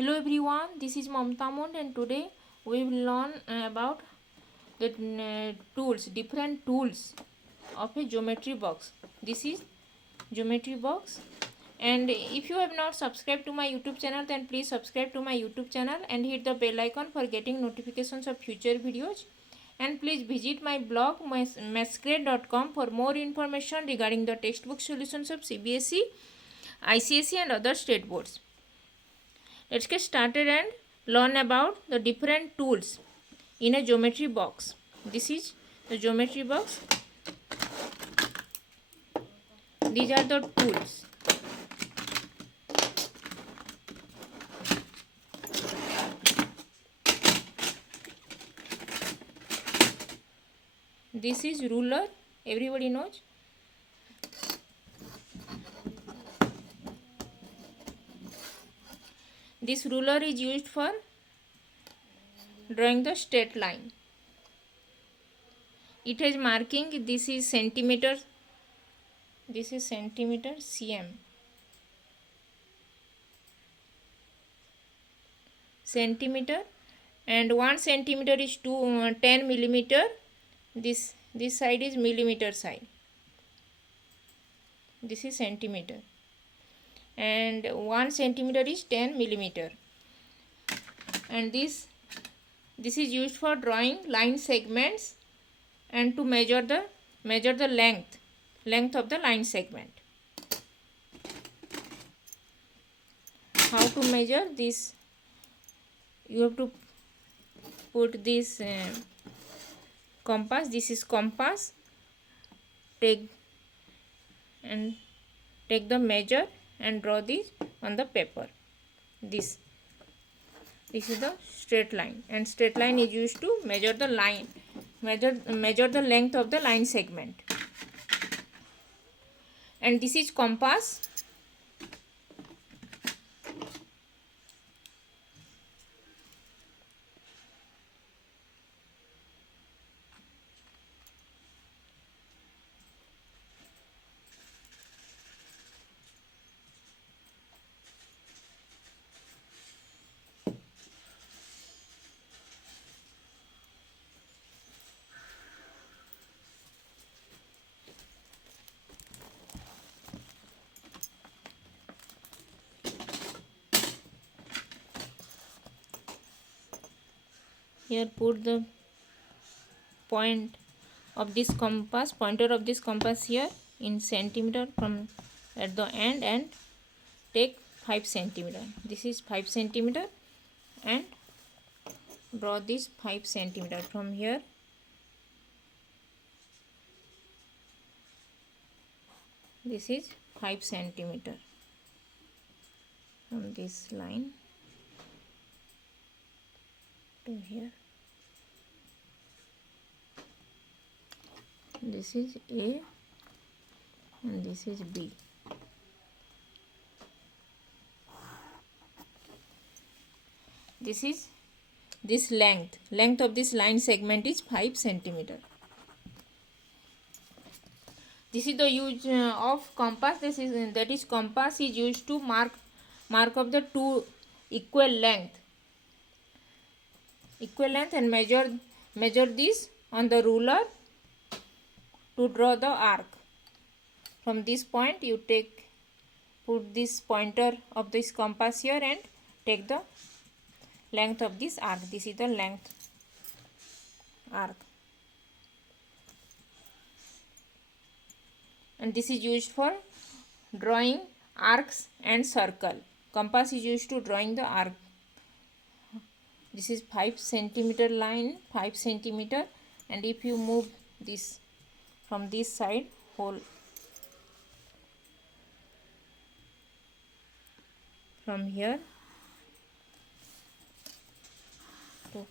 Hello everyone, this is Mamta Mund and today we will learn about the different tools of a geometry box. This is geometry box, and if you have not subscribed to my YouTube channel, then please subscribe to my YouTube channel and hit the bell icon for getting notifications of future videos. And please visit my blog mathsgrade.com for more information regarding the textbook solutions of CBSE, ICSE and other state boards. Let's get started and learn about the different tools in a geometry box. This is the geometry box. These are the tools. This is ruler, everybody knows. This ruler is used for drawing the straight line. It has marking, this is centimeter, cm. Centimeter, and 1 centimeter is 10 millimeter. This side is millimeter side. This is centimeter, and 1 centimeter is 10 millimeter. And this is used for drawing line segments and to measure the length of the line segment. How to measure this? You have to put this compass. This is compass. Take the measure and draw this on the paper. This is the straight line, and straight line is used to measure the line, measure the length of the line segment. And this is compass. Here put the pointer of this compass here in centimeter from at the end, and take 5 centimeter. This is 5 centimeter, and draw this 5 centimeter from here. This is 5 centimeter from this line to here. This is A and this is B. This length of this line segment is 5 centimeter. This is the use of compass. That is compass is used to mark of the two equal length and measure this on the ruler to draw the arc. From this point you put this pointer of this compass here and take the length of this arc. This is the length arc, and this is used for drawing arcs and circle. Compass is used to drawing the arc. This is 5 centimeter line, 5 centimeter, and if you move this from this side, whole from here to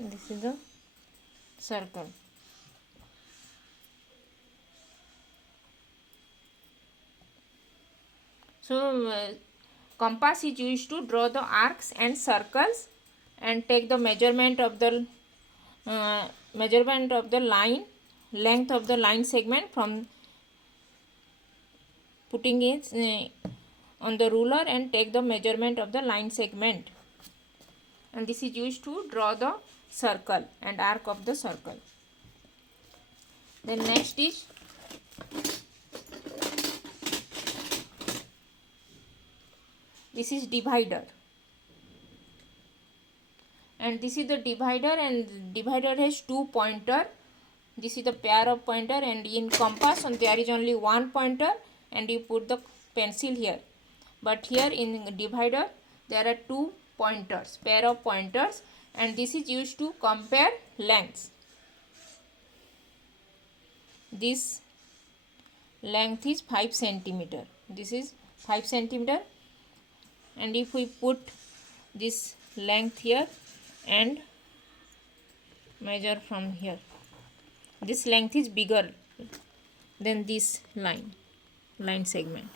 This is the circle. So compass is used to draw the arcs and circles and take the measurement of the line, length of the line segment from putting it on the ruler and take the measurement of the line segment, and this is used to draw the circle and arc of the circle. Then next is this is divider, and this is the divider, and divider has two pointer. This is the pair of pointer, and in compass there is only one pointer and you put the pencil here, but here in divider there are two pointers, pair of pointers, and this is used to compare lengths. This length is 5 centimeter. This is 5 centimeter, and if we put this length here and measure from here, this length is bigger than this line segment.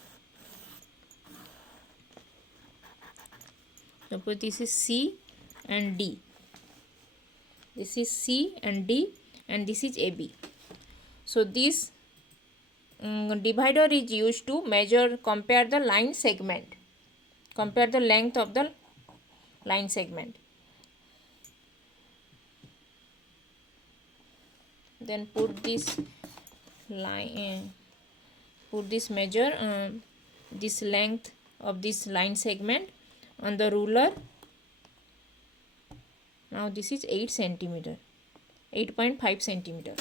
Suppose this is C and D. This is C and D, and this is AB. So this divider is used to compare the line segment, compare the length of the line segment. Then put this line, measure this length of this line segment on the ruler. Now this is 8 centimeter, 8.5 centimeter.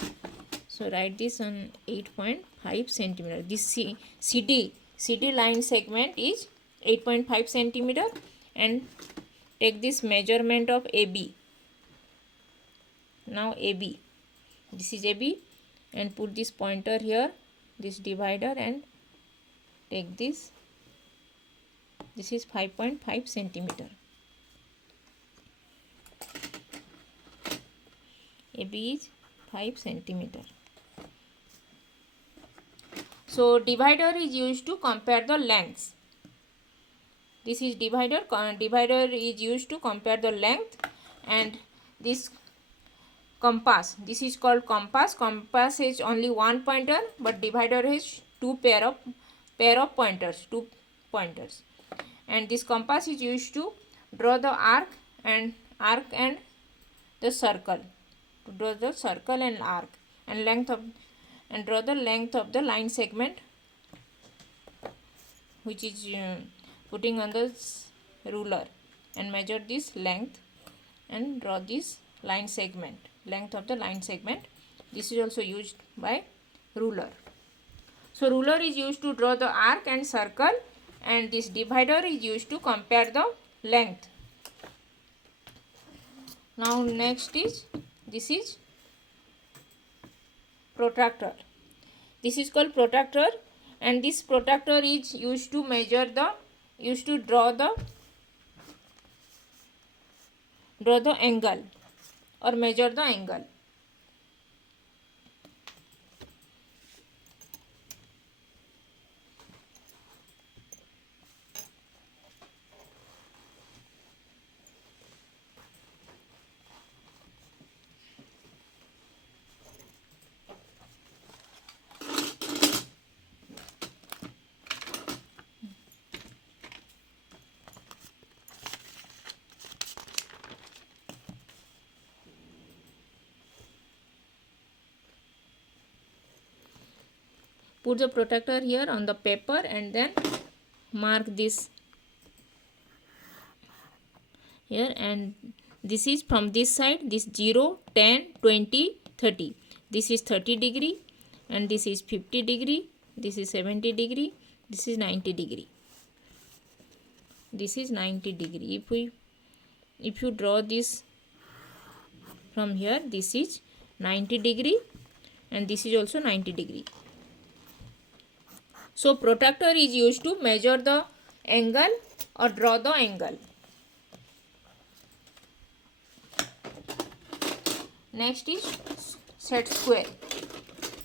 So write this on 8.5 centimeter. This CD line segment is 8.5 centimeter, and take this measurement of AB. Now AB, this is AB, and put this pointer here, this divider, and take this. This is 5.5 centimeter. AB is 5 centimeter. So divider is used to compare the lengths. This is divider. Divider is used to compare the length, and this compass. This is called compass. Compass is only one pointer, but divider is two pair of pointers, two pointers. And this compass is used to draw the arc and the circle. To draw the circle and arc and draw the length of the line segment, which is putting on the ruler, and measure this length and draw this line segment, length of the line segment. This is also used by ruler. So ruler is used to draw the arc and circle, and this divider is used to compare the length. Now next is, this is protractor. This is called protractor, and this protractor is used to draw the angle or measure the angle. Put the protractor here on the paper and then mark this here, and this is from this side, this 0, 10, 20, 30. This is 30 degree, and this is 50 degree, this is 70 degree, this is 90 degree. This is 90 degree. If you draw this from here, this is 90 degree, and this is also 90 degree. So protractor is used to measure the angle or draw the angle. Next is set square.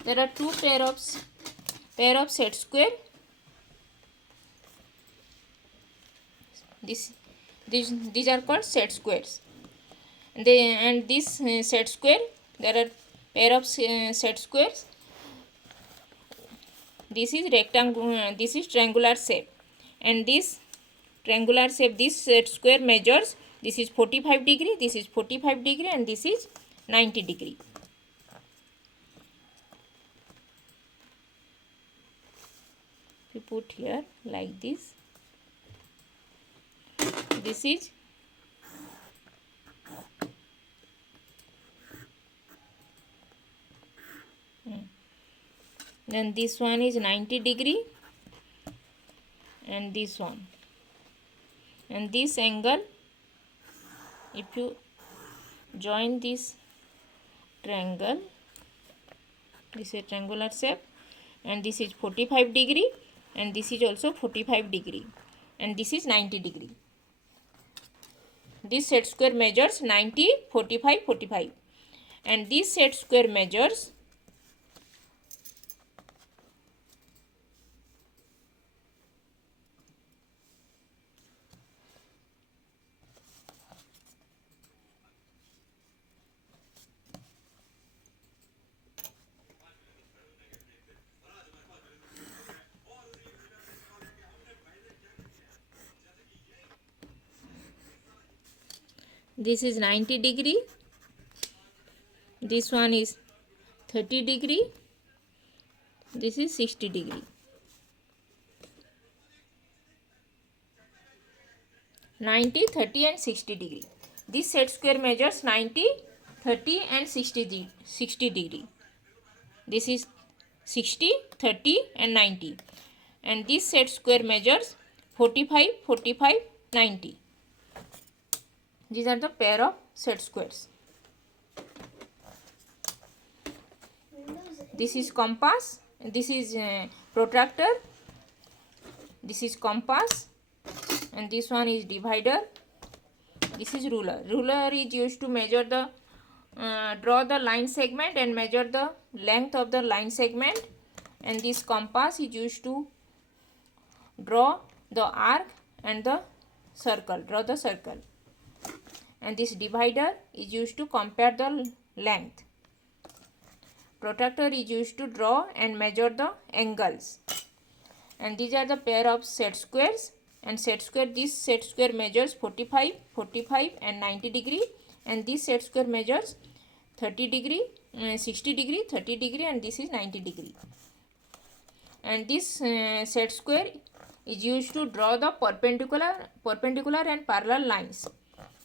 There are two pair of set square. These are called set squares. And this set square, there are pair of set squares. This is rectangle. This is triangular shape, and this triangular shape, this set square measures. This is 45 degree. This is 45 degree, and this is 90 degree. We put here like this. This is then this one is 90 degree, and this one, and this angle, if you join this triangle, this is triangular shape, and this is 45 degree, and this is also 45 degree, and this is 90 degree. This set square measures 90, 45, 45, and this set square measures this is 90 degree, this one is 30 degree, this is 60 degree. 90, 30 and 60 degree. This set square measures 90, 30 and 60 degree. This is 60, 30 and 90. And this set square measures 45, 45, 90. These are the pair of set squares. This is compass. This is protractor. This is compass. And this one is divider. This is ruler. Ruler is used to measure the draw the line segment and measure the length of the line segment. And this compass is used to draw the arc and the circle. Draw the circle. And this divider is used to compare the length. Protractor is used to draw and measure the angles. And these are the pair of set squares. And set square, this set square measures 45, 45 and 90 degree. And this set square measures 30 degree, 60 degree, 30 degree, and this is 90 degree. And this set square is used to draw the perpendicular and parallel lines.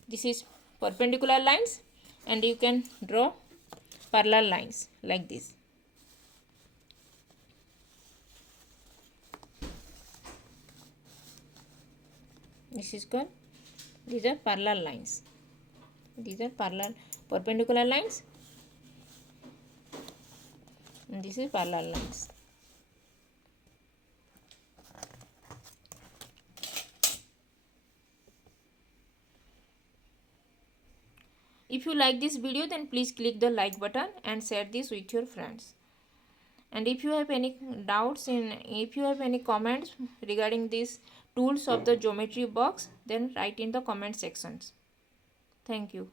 This is perpendicular lines, and you can draw parallel lines like this. This is called, these are parallel lines. These are perpendicular lines, and this is parallel lines. If you like this video, then please click the like button and share this with your friends. And if you have any doubts if you have any comments regarding these tools of the geometry box, then write in the comment sections. Thank you.